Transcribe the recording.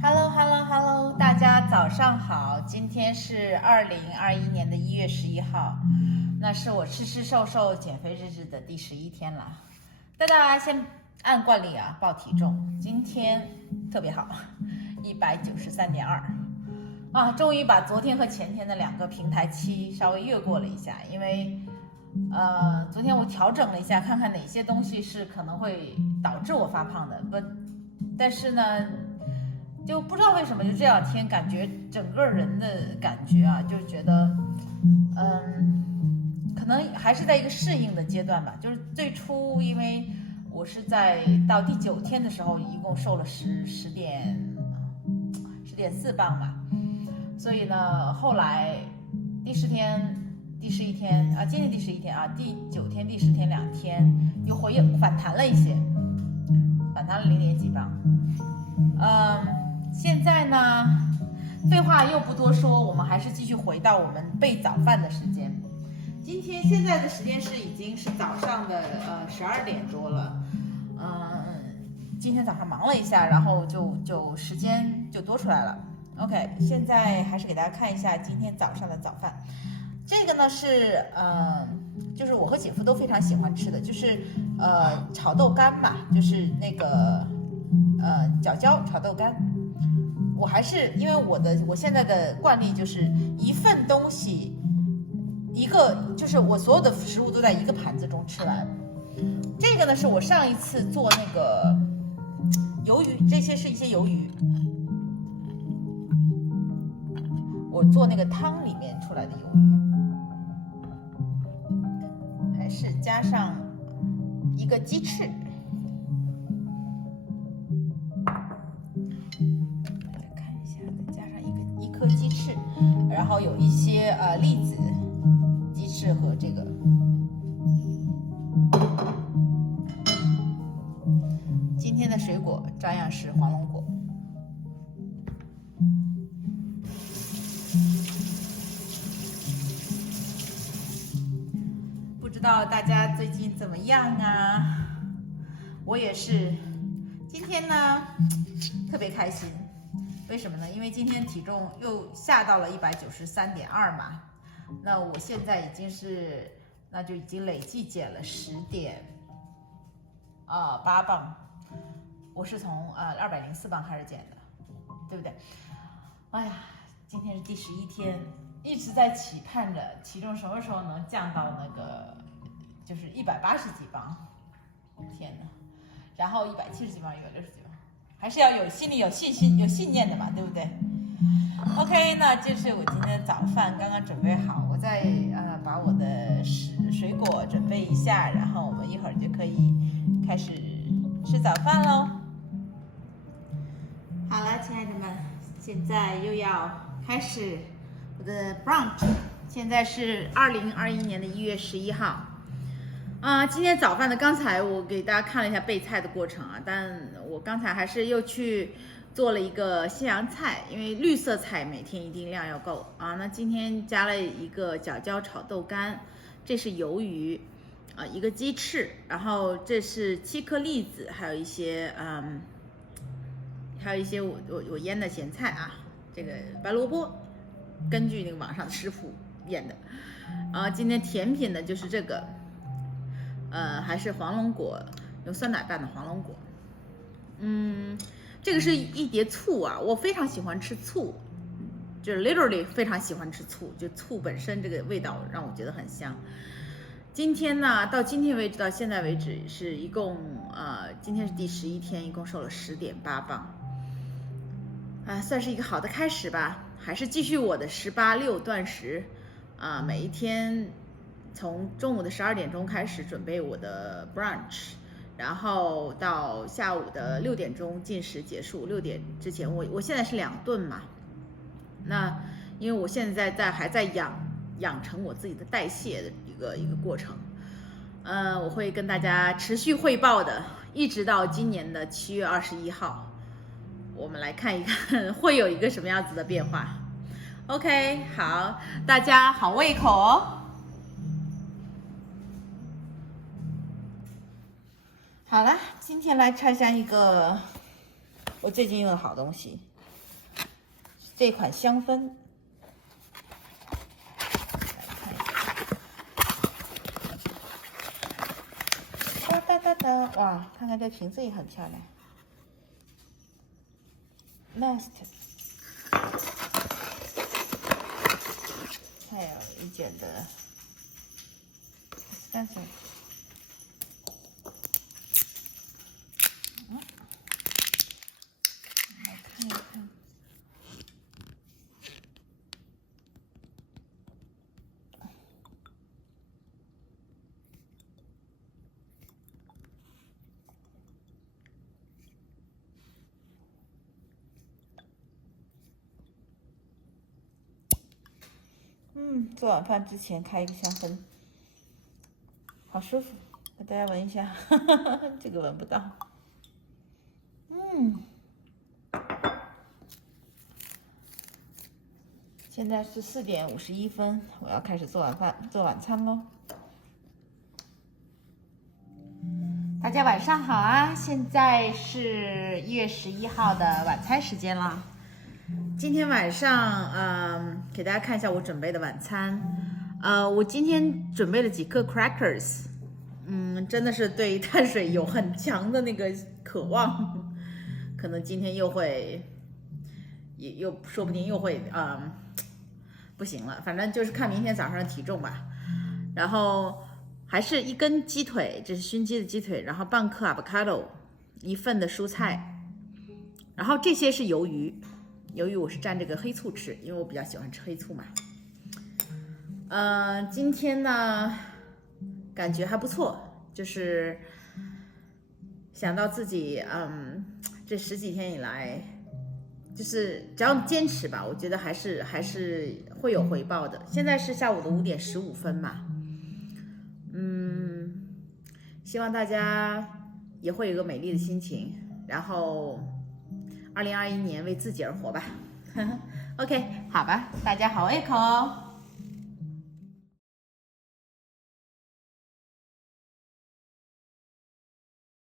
Hello Hello Hello，大家早上好，今天是2021年的1月11号，那是我吃吃瘦瘦减肥日志的第11天了。大家先按惯例报体重，今天特别好，193.2终于把昨天和前天的2个平台期稍微越过了一下，因为昨天我调整了一下，看看哪些东西是可能会导致我发胖的，但是呢。就不知道为什么，就这2天感觉整个人的感觉就觉得，可能还是在一个适应的阶段吧。就是最初，因为我是在到第9天的时候，一共瘦了10.4磅嘛，所以呢，后来第10天、第11天今天第11天第9天、第10天2天又反弹了一些，反弹了0.几磅，现在呢，废话又不多说，我们还是继续回到我们备早饭的时间。现在的时间已经是早上的12点多了，今天早上忙了一下，然后就时间就多出来了。OK， 现在还是给大家看一下今天早上的早饭。这个呢是就是我和姐夫都非常喜欢吃的，就是炒豆干嘛，就是那个角椒炒豆干。我还是因为我现在的惯例就是一份东西就是我所有的食物都在一个盘子中吃完。这个呢是我上一次做那个鱿鱼，这些是一些鱿鱼，我做那个汤里面出来的鱿鱼，还是加上一个鸡翅。鸡翅，然后有一些栗子、鸡翅和这个。今天的水果照样是黄龙果。不知道大家最近怎么样啊？我也是，今天呢特别开心。为什么呢？因为今天体重又下到了193.2嘛，那我现在就已经累计减了10.8磅，我是从204磅开始减的，对不对？哎呀，今天是第11天，一直在期盼着体重什么时候能降到那个就是180几磅，天哪！然后170几磅、160几磅。还是要心里有信心、有信念的嘛，对不对 ？OK， 那这是我今天的早饭，刚刚准备好，我再把我的水果准备一下，然后我们一会儿就可以开始吃早饭喽。好了，亲爱的们，现在又要开始我的 brunch， 现在是2021年的1月11号。今天早饭呢，刚才我给大家看了一下备菜的过程但我刚才还是又去做了一个西洋菜，因为绿色菜每天一定量要够那今天加了一个角椒炒豆干，这是鱿鱼一个鸡翅，然后这是7颗栗子，还有一些我腌的咸菜这个白萝卜，根据那个网上的食谱腌的今天甜品呢就是这个。还是黄龙果，用酸奶拌的黄龙果。这个是一碟醋我非常喜欢吃醋，就是 literally 非常喜欢吃醋，就醋本身这个味道让我觉得很香。今天呢，到今天为止，到现在为止是一共今天是第11天，一共瘦了10.8磅，算是一个好的开始吧。还是继续我的18-6断食每一天。从中午的12点钟开始准备我的 brunch， 然后到下午的6点钟进食结束。6点之前我现在是2顿嘛，那因为我现在还在养成我自己的代谢的一个过程，我会跟大家持续汇报的，一直到今年的7月21号，我们来看一看会有一个什么样子的变化。OK， 好，大家好胃口哦。好了，今天来拆箱一个我最近用的好东西，这款香氛。哒哒哒哒，哇，看看这瓶子也很漂亮。Nest， 还有一卷的 Spencer。来看一看。做晚饭之前开一个香氛，好舒服，给大家闻一下，这个闻不到。现在是4点51分，我要开始做晚餐喽。大家晚上好啊！现在是1月11号的晚餐时间了。今天晚上，给大家看一下我准备的晚餐。我今天准备了几个 crackers， 真的是对碳水有很强的那个渴望，可能今天又会，又说不定又会，不行了，反正就是看明天早上的体重吧。然后还是1根鸡腿，这是熏鸡的鸡腿，然后半颗 avocado， 1份的蔬菜，然后这些是鱿鱼。鱿鱼我是蘸这个黑醋吃，因为我比较喜欢吃黑醋嘛。今天呢，感觉还不错，就是想到自己，这10几天以来，就是只要坚持吧，我觉得还是会有回报的。现在是下午的5点15分嘛，希望大家也会有个美丽的心情，然后2021年为自己而活吧。OK， 好吧，大家好胃口哦。